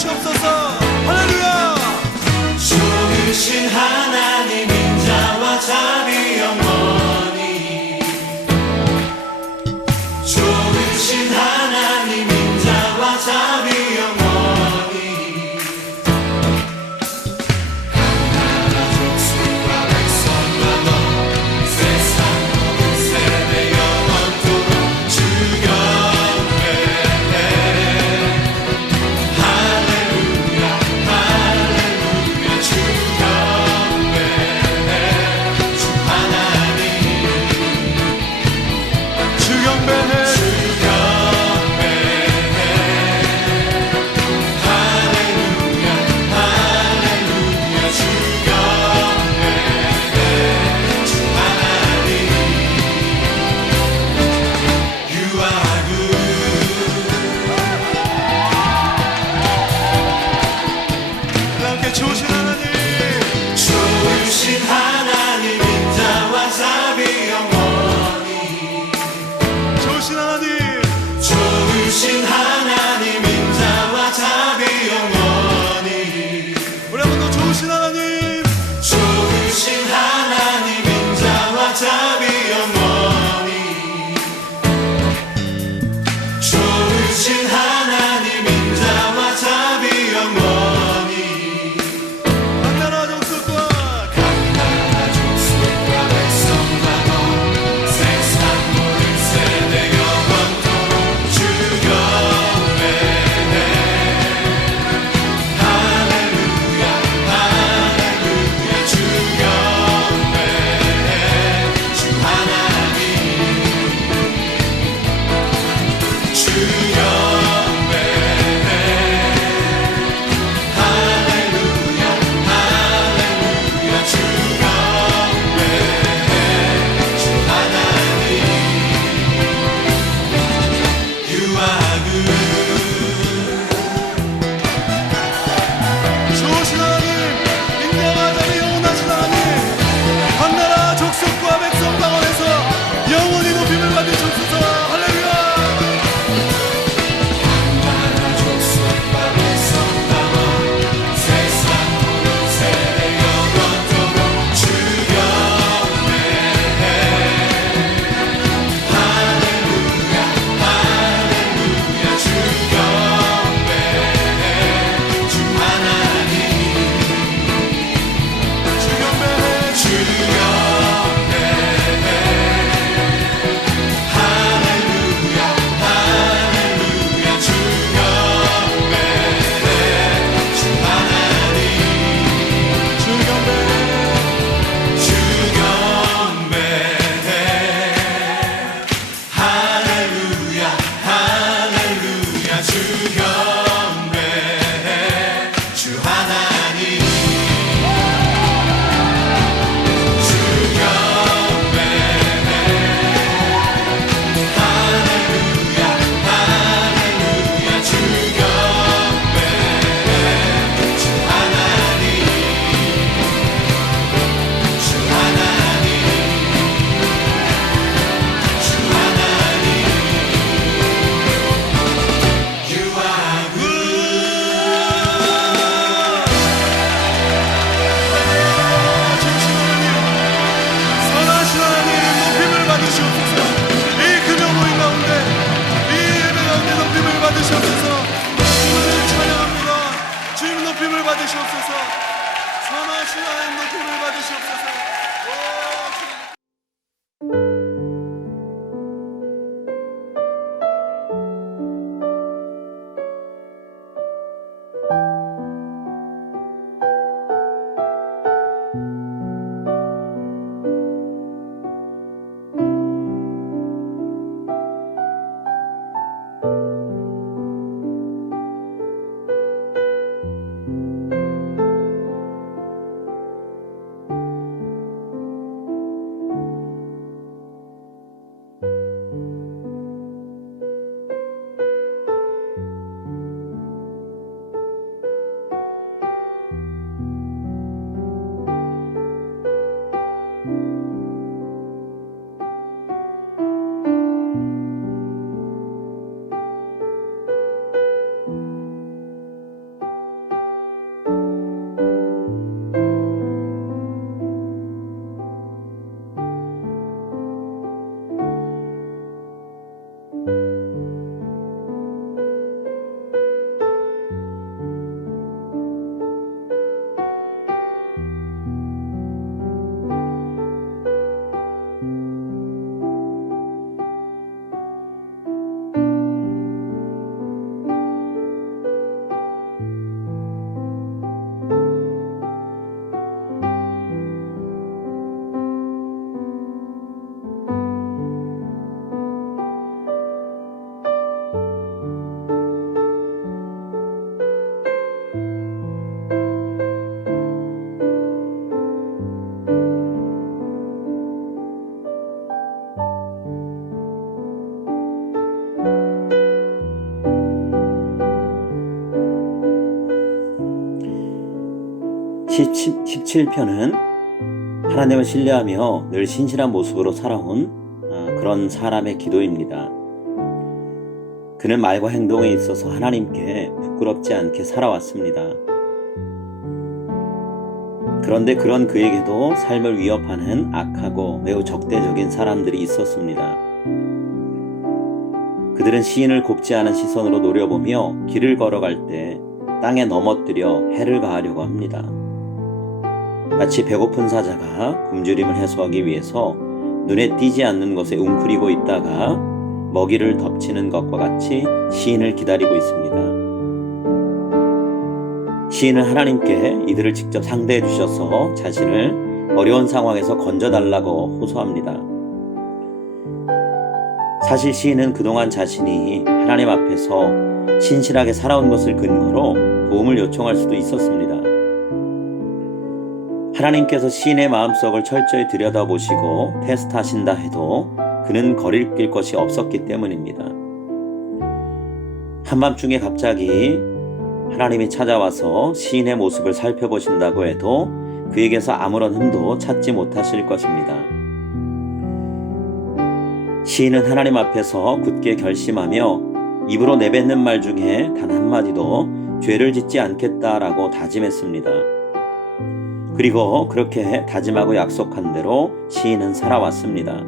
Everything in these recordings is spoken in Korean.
받으시옵소서. 할렐루야. 좋으신 하나님 인자와 자비 영원히, 좋으신 하나님 인자와 자비 영원히, 각 족속과 백성과 너 세상 모든 세대 영원토록 주 경배해. 할렐루야 할렐루야 주 경배해. 주 하나님 주 경배해. 함께 좋으신 하나님, 좋으신 하나님 인자와 자비 영원히, 좋으신 하나님, 좋으신 하나님 인자와 자비 영원히, 우리 한번 더 좋으신 하나님, 좋으신 하나님 인자와 자비 영원히, 좋으신 하나님 인자와 자비 영원히, 각 나라 족속과 나라 족속과 백성과 너 세상 모든 세대 영원토록 주 경배해. 할렐루야 할렐루야 주 경배해. 주 하나님 주 경배해. 할렐루야 할렐루야 주 경배해. 주 하나님 유아구 좋으신 하나님, 인자와 자비 영원하신 하나님, 각 나라 족속과 백성 방언에서 영원히 높임을 받으시옵소서. 할렐루야. 나라 족속과 백성과 너 세상 모든 세대 영원토록 주 경배해. 할렐루야 할렐루야 주 경배해. 주 하나님 주 경배해. 주 경배해. 할렐루야 할렐루야 주 경배해. 주 하나님 주 경배해. 주 경배해. 할렐루야 할렐루야 주 경배해. 주 하나님 주 경배해. 할렐루야 할렐루야 주 경배해. 주 하나님 주 하나님 주 하나님 유아구 좋으신 하나님, 선하신 하나님, 높임을 받으시옵소서. 이 금요 모임 가운데, 이 예배 가운데 높임을 받으시옵소서. 주님을 찬양합니다. 주님 높임을 받으시옵소서. 선하신 하나님 높임을 받으시옵소서. 오, 주님. 17편은 하나님을 신뢰하며 늘 신실한 모습으로 살아온 그런 사람의 기도입니다. 그는 말과 행동에 있어서 하나님께 부끄럽지 않게 살아왔습니다. 그런데 그런 그에게도 삶을 위협하는 악하고 매우 적대적인 사람들이 있었습니다. 그들은 시인을 곱지 않은 시선으로 노려보며 길을 걸어갈 때 땅에 넘어뜨려 해를 가하려고 합니다. 마치 배고픈 사자가 굶주림을 해소하기 위해서 눈에 띄지 않는 것에 웅크리고 있다가 먹이를 덮치는 것과 같이 시인을 기다리고 있습니다. 시인은 하나님께 이들을 직접 상대해 주셔서 자신을 어려운 상황에서 건져달라고 호소합니다. 사실 시인은 그동안 자신이 하나님 앞에서 신실하게 살아온 것을 근거로 도움을 요청할 수도 있었습니다. 하나님께서 시인의 마음속을 철저히 들여다보시고 테스트하신다 해도 그는 거리낄 것이 없었기 때문입니다. 한밤중에 갑자기 하나님이 찾아와서 시인의 모습을 살펴보신다고 해도 그에게서 아무런 흠도 찾지 못하실 것입니다. 시인은 하나님 앞에서 굳게 결심하며 입으로 내뱉는 말 중에 단 한마디도 죄를 짓지 않겠다라고 다짐했습니다. 그리고 그렇게 다짐하고 약속한 대로 시인은 살아왔습니다.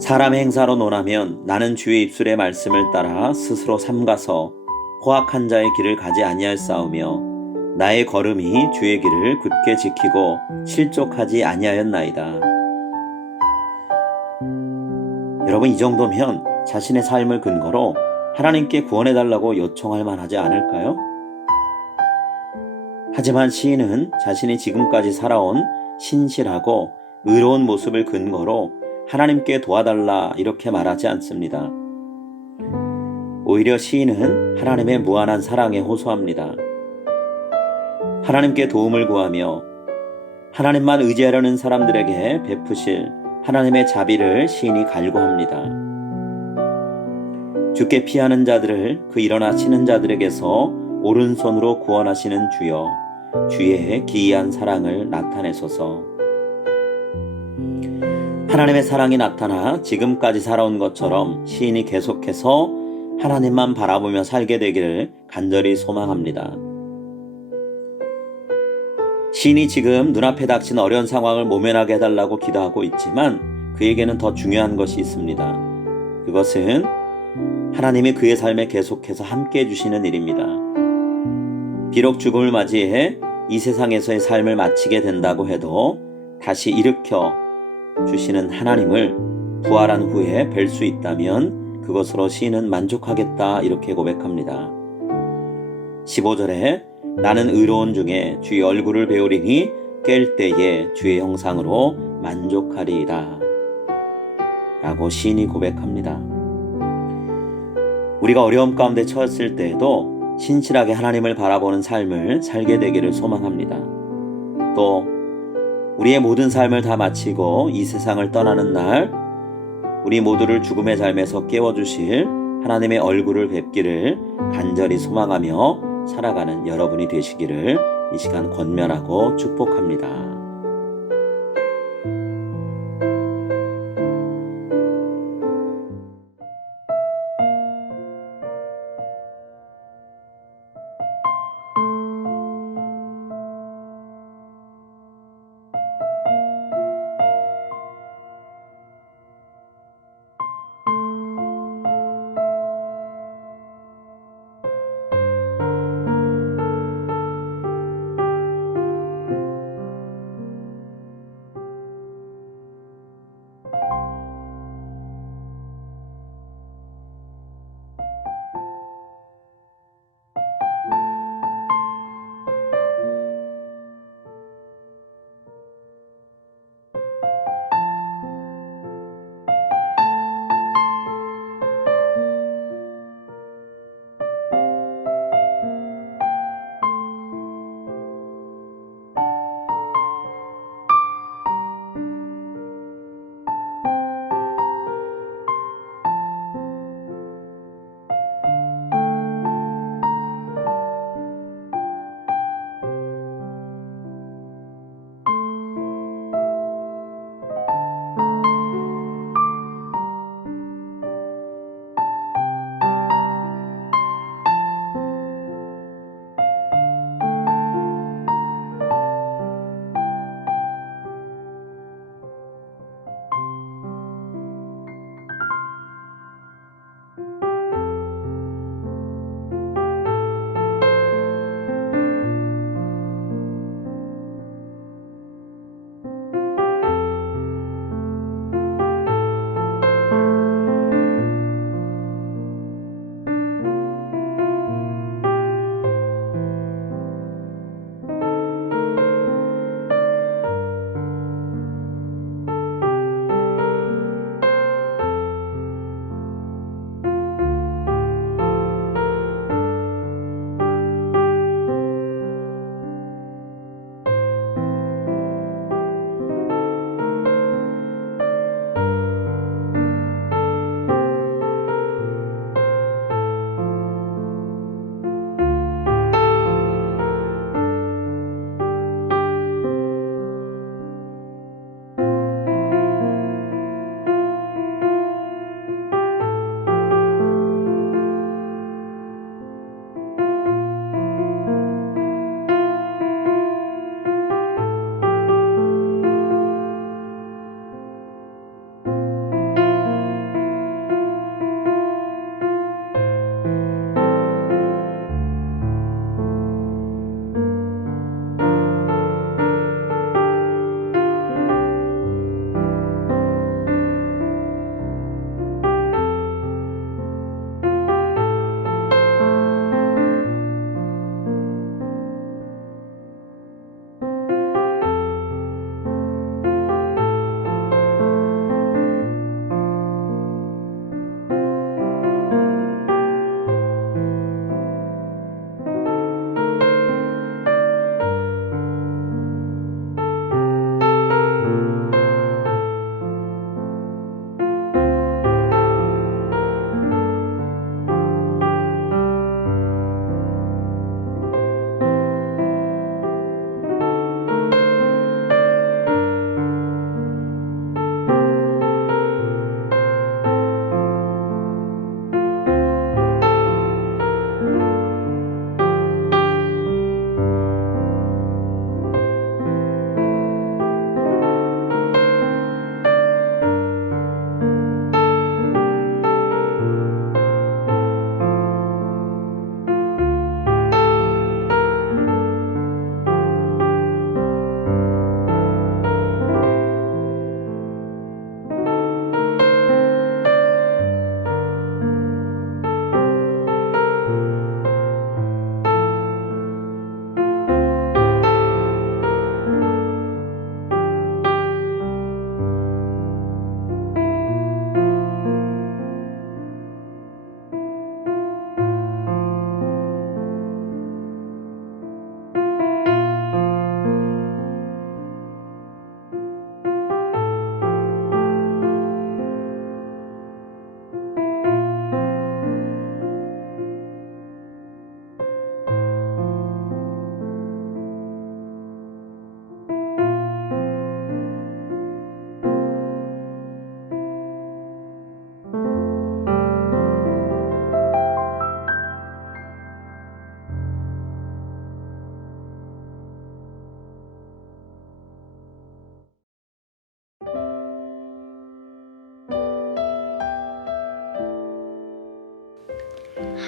사람의 행사로 논하면 나는 주의 입술의 말씀을 따라 스스로 삼가서 포악한 자의 길을 가지 아니할사오며 나의 걸음이 주의 길을 굳게 지키고 실족하지 아니하였나이다. 여러분, 이 정도면 자신의 삶을 근거로 하나님께 구원해달라고 요청할 만하지 않을까요? 하지만 시인은 자신이 지금까지 살아온 신실하고 의로운 모습을 근거로 하나님께 도와달라 이렇게 말하지 않습니다. 오히려 시인은 하나님의 무한한 사랑에 호소합니다. 하나님께 도움을 구하며 하나님만 의지하려는 사람들에게 베푸실 하나님의 자비를 시인이 갈구합니다. 주께 피하는 자들을 그 일어나시는 자들에게서 오른손으로 구원하시는 주여, 주의 기이한 사랑을 나타내소서. 하나님의 사랑이 나타나 지금까지 살아온 것처럼 시인이 계속해서 하나님만 바라보며 살게 되기를 간절히 소망합니다. 시인이 지금 눈앞에 닥친 어려운 상황을 모면하게 해달라고 기도하고 있지만 그에게는 더 중요한 것이 있습니다. 그것은 하나님이 그의 삶에 계속해서 함께 해주시는 일입니다. 비록 죽음을 맞이해 이 세상에서의 삶을 마치게 된다고 해도 다시 일으켜 주시는 하나님을 부활한 후에 뵐 수 있다면 그것으로 시인은 만족하겠다 이렇게 고백합니다. 15절에 나는 의로운 중에 주의 얼굴을 배우리니 깰 때에 주의 형상으로 만족하리이다 라고 시인이 고백합니다. 우리가 어려움 가운데 처했을 때에도 신실하게 하나님을 바라보는 삶을 살게 되기를 소망합니다. 또 우리의 모든 삶을 다 마치고 이 세상을 떠나는 날 우리 모두를 죽음의 삶에서 깨워주실 하나님의 얼굴을 뵙기를 간절히 소망하며 살아가는 여러분이 되시기를 이 시간 권면하고 축복합니다.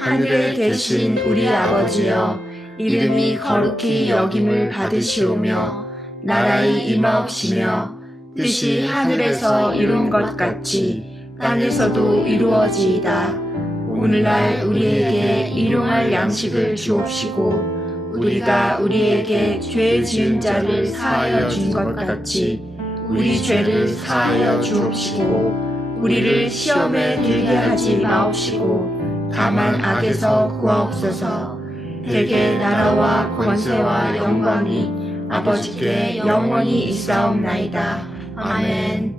하늘에 계신 우리 아버지여, 이름이 거룩히 여김을 받으시오며 나라의 임하옵시며 뜻이 하늘에서 이룬 것 같이 땅에서도 이루어지이다. 오늘날 우리에게 일용할 양식을 주옵시고 우리가 우리에게 죄 지은 자를 사하여 준 것 같이 우리 죄를 사하여 주옵시고 우리를 시험에 들게 하지 마옵시고 다만 악에서 구하옵소서. 대개 나라와 권세와 영광이 아버지께 영원히 있사옵나이다. 아멘.